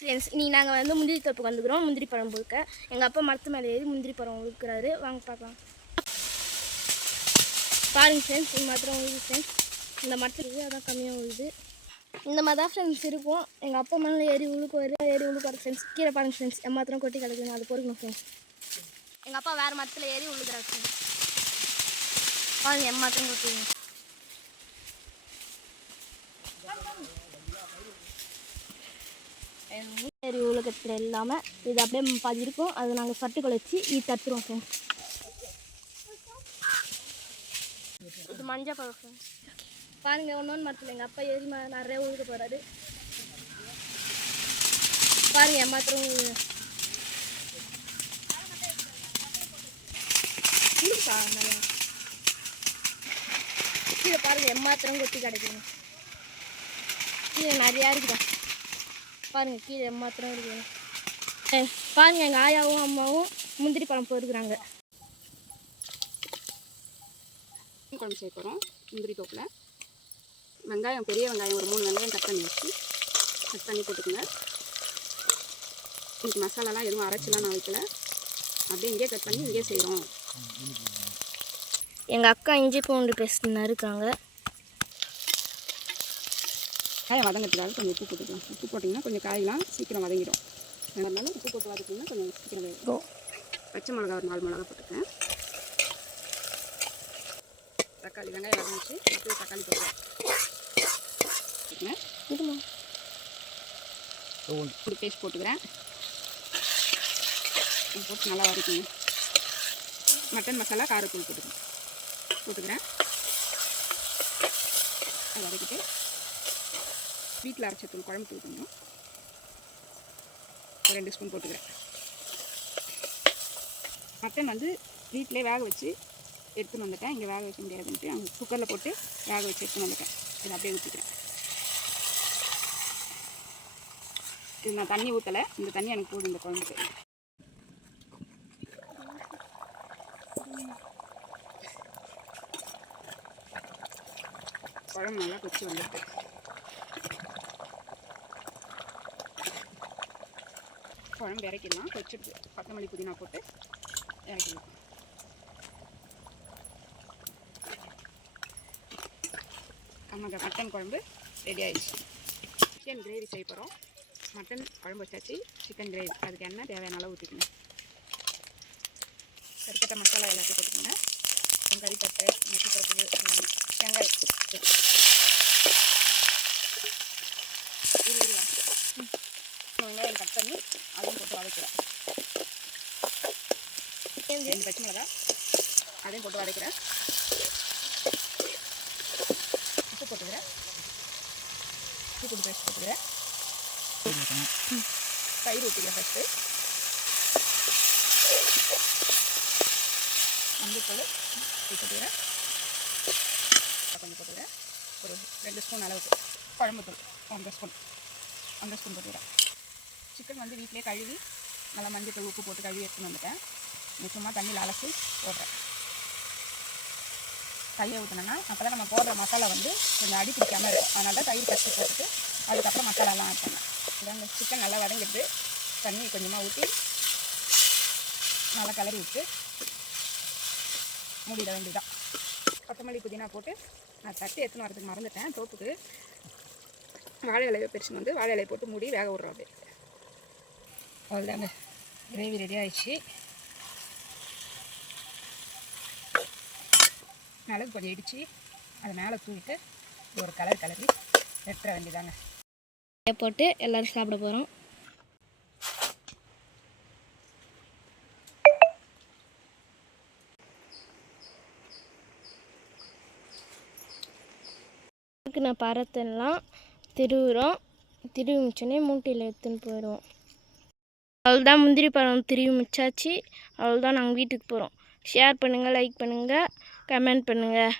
Friends நாங்கள் வந்து முந்திரி தோப்புக்கு வந்துக்கிறோம். முந்திரி பழம் பொறுக்க எங்கள் அப்பா மரத்து மேலே ஏறி முந்திரி பழம் உழுக்கிறாரு. வாங்க பார்க்கலாம். பாருங்கள் ஃப்ரெண்ட்ஸ், இந்த மாதிரி உழுது ஃப்ரெண்ட்ஸ். இந்த மரத்துக்கு அதான் கம்மியாக உழுது. இந்த மாதிரி தான் ஃப்ரெண்ட்ஸ் இருக்கும். எங்கள் அப்பா மேலே ஏறி உழுக்குவார் ஃப்ரெண்ட்ஸ். கீழே பாருங்கள் ஃப்ரெண்ட்ஸ், மாத்திரம் கொட்டி கிடக்குது. அது பொறுக்கணும் ஃப்ரெண்ட்ஸ். எங்கள் அப்பா வேறு மரத்தில் ஏறி உழுக்கிறார் ஃப்ரெண்ட்ஸ். பாருங்கள் மாத்திரம் கொட்டிங்க. ஏறி உலகத்தில் இல்லாமல் இது அப்படியே பாதி இருக்கும். அது நாங்கள் சட்டுக்களை வச்சு தத்துருவோம் ஃப்ரெண்ட்ஸ். இது மஞ்சள் பழம் ஃப்ரெண்ட்ஸ். பாருங்கள், ஒன்று மரத்தில் எங்கள் அப்பா ஏறி நிறைய உழுக போகிறாரு. பாருங்கள் மாத்திரம் நல்லா கீழே பாருங்கள் எம்மாத்திரம் கொட்டி கிடைக்குங்க. கீழே நிறையா இருக்குதா பாருங்கள். கீழே மாத்திரம் இருக்குது. பாருங்கள், எங்கள் ஆயாவும் அம்மாவும் முந்திரி பழம் பொறுக்கிறாங்க. குழம்பு செய்ய போகிறோம். முந்திரி தோப்பில் வெங்காயம், பெரிய வெங்காயம் ஒரு 3 வெங்காயம் கட் பண்ணி போட்டுக்கோங்க. இன்னைக்கு மசாலாலாம் எதுவும் அரைச்சிலாம் நான் வைக்கல, அப்படியே இங்கே கட் பண்ணி இங்கே செய்கிறோம். எங்கள் அக்கா இஞ்சி பூண்டு பேஸ்ட் இருக்காங்க. காயை வதங்கிறதுக்காக கொஞ்சம் உப்பு போட்டுக்கலாம். உப்பு போட்டிங்கன்னா கொஞ்சம் காயெலாம் சீக்கிரம் வதங்கிடும். அதனால உப்பு போட்டு வதக்கிங்கன்னா கொஞ்சம் சீக்கிரம் வதங்கிடும். பச்சை மிளகா ஒரு 4 மிளகா போட்டுக்கேன். தக்காளி, வெங்காயம் வதங்கிச்சு. அப்படியே தக்காளி போட்டுக்கிறேன். ஒரு பேஸ்ட் போட்டுக்கிறேன். போட்டு நல்லா வதக்குங்க. மட்டன் மசாலா, காரத்தூள் போட்டுக்கிறேன். அதை வதக்கிட்டு வீட்டில் அரைச்ச தூள், குழம்பு தூள் கொஞ்சம் ஒரு 2 ஸ்பூன் போட்டுக்கிறேன். மட்டன் வந்து வீட்டிலே வேக வச்சு எடுத்துன்னு வந்துட்டேன். இங்கே வேக வைக்க முடியாதுன்ட்டு அங்கே குக்கரில் போட்டு வேக வச்சு எடுத்துன்னு வந்துட்டேன். இதை அப்படியே ஊற்றிக்கிறேன். இது நான் தண்ணி ஊற்றலை, இந்த தண்ணி எனக்கு போதும் இந்த குழம்புக்கு. குழம்பு நல்லா கொச்சி வந்துட்டு குழம்பு இறக்கிடலாம். கொச்சிட்டு கொத்தமல்லி, புதினா போட்டு இறக்கிடலாம். ஆமாங்க, மட்டன் குழம்பு ரெடி ஆகிடுச்சு. சிக்கன் கிரேவி செய்ய போகிறோம். மட்டன் குழம்பு வச்சாச்சு. சிக்கன் கிரேவி அதுக்கு என்ன தேவையான அளவு ஊற்றிக்கணும். கறிக்கட்டை மசாலா எல்லாத்தையும் போட்டுக்கோங்க. கறிப்பட்டை, நெட்டிப்பருப்பு, வெங்காயம் வெங்காயம் கட் பண்ணி அதையும் போட்டு வதக்கிறேன். 2 பச்சை மிளகா அதையும் போட்டு வதக்கிறேன். உப்பு போட்டுக்கிறேன். பூண்டு பேஸ்ட் போட்டுக்கிறேன். தயிர் ஊற்றிக்கிறேன். ஃபஸ்ட்டு மஞ்சள் போட்டுக்கிறேன். கொஞ்சம் போட்டுக்கிறேன். ஒரு 2 ஸ்பூன் அளவுக்கு குழம்பு தூள் 1 ஸ்பூன் போட்டுக்கிறேன். சிக்கன் வந்து வீட்டிலே கழுவி நல்லா மஞ்சள் உப்பு போட்டு கழுவி எடுத்துன்னு வந்துட்டேன். சும்மா தண்ணியில் அலசி போடுறேன். தயிர் ஊற்றினோன்னா அப்போ தான் நம்ம போடுற மசாலா வந்து கொஞ்சம் அடி பிடிக்காமல் இருக்கும். அதனால தான் தயிர் ஃபஸ்ட்டு போட்டுட்டு அதுக்கப்புறம் மசாலாலாம் ஆட் பண்ணேன். இதாங்க சிக்கன் நல்லா வதங்கிட்டு தண்ணி கொஞ்சமாக ஊற்றி நல்லா கிளறி விட்டு மூடிட வேண்டியதான். கொத்தமல்லி, புதினா போட்டு நான் தட்டி எடுத்துன்னு வரதுக்கு மறந்துட்டேன். தோப்புக்கு வாழை இலையை பிரிச்சுன்னு வந்து வாழை இலையை போட்டு மூடி வேக விட்றோம். அப்படியே அவ்வளோதாங்க, கிரேவி ரெடி ஆகிடுச்சு. மிளகு கொஞ்சம் இடித்து அதை மேலே தூவிட்டு ஒரு கலரி வெட்டுற வேண்டியதாங்க. போட்டு எல்லோரும் சாப்பிட போகிறோம். நான் பரத்தெல்லாம் திருவி மிச்சோன்னே மூட்டையில் எடுத்துன்னு போயிடுவோம். அவ்வளோதான், முந்திரி பழம் திருவி மிச்சாச்சு. அவ்வளோதான், நாங்கள் வீட்டுக்கு போகிறோம். ஷேர் பண்ணுங்கள், லைக் பண்ணுங்கள், கமெண்ட் பண்ணுங்கள்.